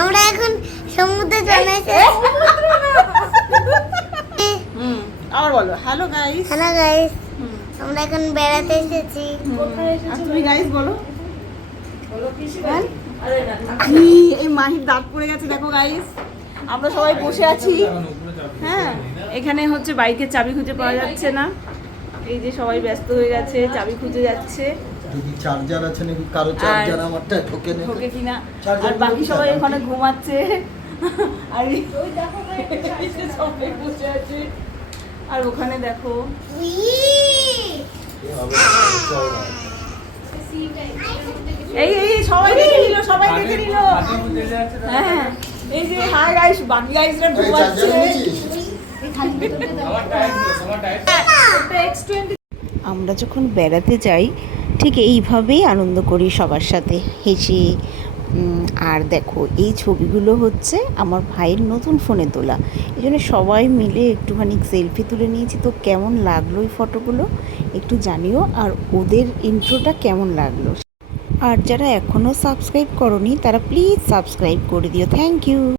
আমরা এখন সমুদ্রে চলে এসেছি। আবার বলো হ্যালো গাইস। হ্যালো গাইস, আমরা এখন বেড়াতে এসেছি। তুমি গাইস বলো। এই মাহির দাঁত পড়ে গেছে দেখো গাইস। আমরা সবাই বসে আছি। হ্যাঁ, এখানে হচ্ছে বাইকের চাবি খুঁজে পাওয়া যাচ্ছে না। এই যে সবাই ব্যস্ত হয়ে গেছে, চাবি খুঁজে যাচ্ছে। যদি চার্জার আছে নাকি কারো চার্জার আমারটা ঢোকে না, ঢোকে কিনা। আর বাকি সবাই ওখানে ঘুমাচ্ছে। আর ওই দেখো সবাই বসে আছে। আর ওখানে দেখো এই এই সবাই দেখে নিল, সবাই দেখে নিল। হ্যাঁ, এই যে হাই গাইস, বাকি গাইসরা ঘুমাচ্ছে। আমরা যখন বেড়াতে যাই ঠিক এইভাবেই আনন্দ করি সবার সাথে হেসে। আর দেখো এই ছবিগুলো হচ্ছে আমার ভাইয়ের নতুন ফোনে তোলা, এই জন্য সবাই মিলে একটুখানি সেলফি তুলে নিয়েছি। তো কেমন লাগলো এই ফটোগুলো একটু জানিও, আর ওদের ইন্ট্রোটা কেমন লাগলো। আর যারা এখনও সাবস্ক্রাইব করোনি তারা প্লিজ সাবস্ক্রাইব করে দিও। Thank you.